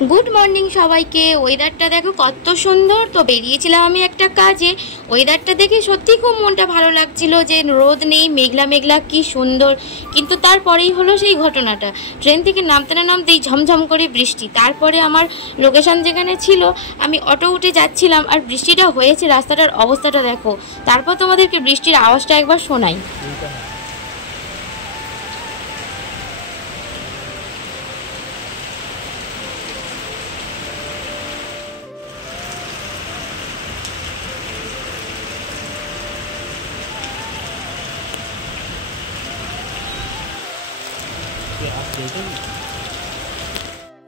Good morning সবাইকে। ওয়েদারটা দেখো কত সুন্দর। তো বেরিয়েছিলাম আমি একটা কাজে, ওয়েদারটা দেখে সত্যি খুব মনটা ভালো লাগছিল যে রোদ নেই, মেঘলা মেঘলা, কি সুন্দর। কিন্তু তারপরেই হলো সেই ঘটনাটা, ট্রেন থেকে নামতে না নামতেই ঝমঝম করে বৃষ্টি। তারপরে আমার লোকেশন যেখানে ছিল আমি অটো উঠে যাচ্ছিলাম আর বৃষ্টিটা হয়েছে, রাস্তাটার অবস্থাটা দেখো। তারপর তোমাদেরকে বৃষ্টির আওয়াজটা একবার শোনাই।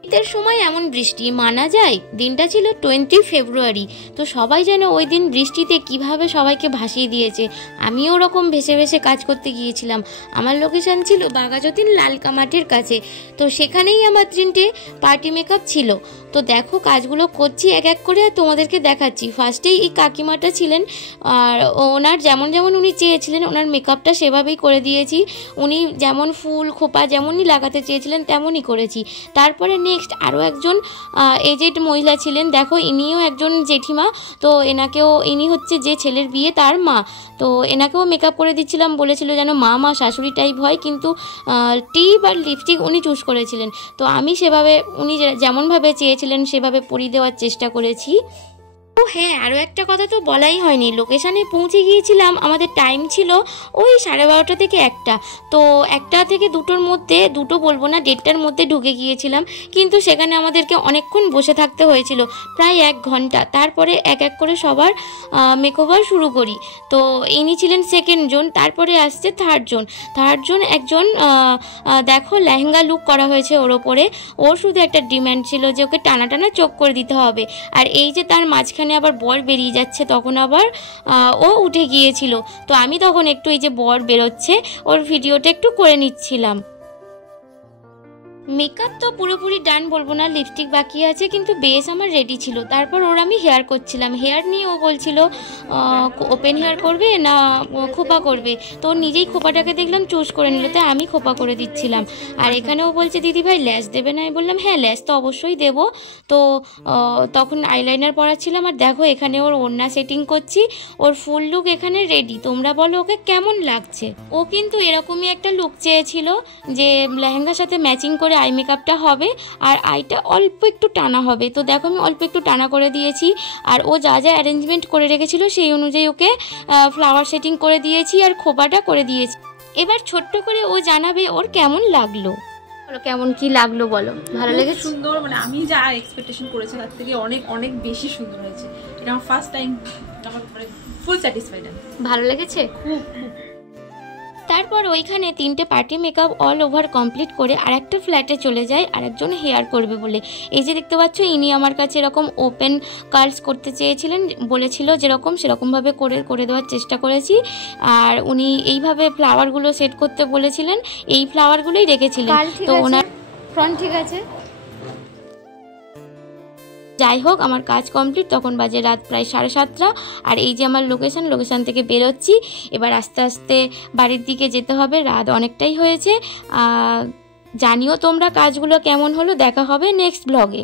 শীতের সময় এমন বৃষ্টি মানা যায়? দিনটা ছিল 20 ফেব্রুয়ারি। তো সবাই যেন ওই দিন বৃষ্টিতে কিভাবে সবাইকে ভাসিয়ে দিয়েছে। আমিও ওরকম ভেসে ভেসে কাজ করতে গিয়েছিলাম। আমার লোকেশন ছিল বাঘাযতীন লালকামাটির কাছে। তো সেখানেই আমার 3টে পার্টি মেকআপ ছিল। তো দেখো কাজগুলো করছি এক এক করে আর তোমাদেরকে দেখাচ্ছি। ফার্স্টেই এই কাকিমাটা ছিলেন, আর ওনার যেমন যেমন উনি চেয়েছিলেন ওনার মেকআপটা সেভাবেই করে দিয়েছি। উনি যেমন ফুল খোপা যেমনই লাগাতে চেয়েছিলেন তেমনই করেছি। তারপরে নেক্সট আরও একজন এজেড মহিলা ছিলেন, দেখো ইনিও একজন জেঠিমা। তো ইনি হচ্ছে যে ছেলের বিয়ে তার মা। তো এনাকেও মেকআপ করে দিচ্ছিলাম, বলেছিল যেন মা শাশুড়ি টাইপ হয়, কিন্তু টিপ আর লিপস্টিক উনি চুজ করেছিলেন। তো আমি সেভাবে উনি যেমনভাবে চেয়েছিলেন সেভাবে পরিয়ে দেওয়ার চেষ্টা করেছি। ও হ্যাঁ, আরও একটা কথা তো বলাই হয়নি। লোকেশানে পৌঁছে গিয়েছিলাম, আমাদের টাইম ছিল ওই 12:30 থেকে 1টা। তো 1টা থেকে 2টোর মধ্যে, 2টো বলবো না, 1:30টার মধ্যে ঢুকে গিয়েছিলাম। কিন্তু সেখানে আমাদেরকে অনেকক্ষণ বসে থাকতে হয়েছিল, প্রায় 1 ঘন্টা। তারপরে এক এক করে সবার মেকওভার শুরু করি। তো ইনি ছিলেন সেকেন্ড জন, তারপরে আসছে থার্ড জন। একজন দেখো লেহেঙ্গা লুক করা হয়েছে ওর ওপরে। ওর শুধু একটা ডিম্যান্ড ছিল যে ওকে টানা টানা চোখ করে দিতে হবে। আর এই যে তার মাঝখানে আবার বর বেরিয়ে যাচ্ছে, তখন আবার ও উঠে গিয়েছিল। তো আমি তখন একটু এই যে বর বেরোচ্ছে ওর ভিডিওটা একটু করে নিচ্ছিলাম। মেকআপ তো পুরোপুরি ডান বলবো না, লিপস্টিক বাকি আছে, কিন্তু বেস আমার রেডি ছিল। তারপর ওর আমি হেয়ার করছিলাম। হেয়ার নিয়ে ও বলছিল ওপেন হেয়ার করবে না খোপা করবে। তো নিজেই খোপাটাকে দেখলাম চুজ করে নিল, তাই আমি খোপা করে দিচ্ছিলাম। আর এখানে ও বলছে দিদি ভাই ল্যাস দেবে না? আমি বললাম হ্যাঁ ল্যাস তো অবশ্যই দেবো। তো তখন আইলাইনার পরাচ্ছিলাম। আর দেখো এখানে ওর ওড়না সেটিং করছি, ওর ফুল লুক এখানে রেডি। তোমরা বলো ওকে কেমন লাগছে? ও কিন্তু এরকমই একটা লুক চেয়েছিল যে লেহেঙ্গার সাথে ম্যাচিং করে আই মেকআপটা হবে আর আইটা অল্প একটু টানা হবে। তো দেখো আমি অল্প একটু টানা করে দিয়েছি। আর ও যা যা অ্যারেঞ্জমেন্ট করে রেখেছিল সেই অনুযায়ী ওকে ফ্লাওয়ার সেটিং করে দিয়েছি আর খোপাটা করে দিয়েছি। এবার ছোট্ট করে ও জানাবে ওর কেমন লাগলো। কেমন কি লাগলো বলো? ভালো লেগেছে? সুন্দর, মানে আমি যা এক্সপেকটেশন করেছি তার থেকে অনেক অনেক বেশি সুন্দর হয়েছে। এটা আমার ফার্স্ট টাইম, আমার মানে ফুল স্যাটিসফাইড। ভালো লেগেছে খুব। তারপর ওইখানে 3টে party makeup all over complete করে আরেকটা ফ্ল্যাটে চলে যায় আরেকজন হেয়ার করবে বলে। এই যে দেখতে পাচ্ছ ইনি আমার কাছে এরকম ওপেন কার্লস করতে চেয়েছিলেন, বলেছিল যেরকম সেরকমভাবে করে দেওয়ার চেষ্টা করেছি। আর উনি এইভাবে ফ্লাওয়ারগুলো সেট করতে বলেছিলেন, এই ফ্লাওয়ারগুলোই রেখেছিলেন। তো ওনার ফ্রন্ট ঠিক আছে। যাই হোক আমার কাজ কমপ্লিট, তখন বাজে রাত প্রায় 7:30। আর এই যে আমার লোকেশন থেকে বেরোচ্ছি। এবার আস্তে আস্তে বাড়ির দিকে যেতে হবে, রাত অনেকটাই হয়েছে। জানিও তোমরা কাজগুলো কেমন হলো। দেখা হবে নেক্সট ব্লগে।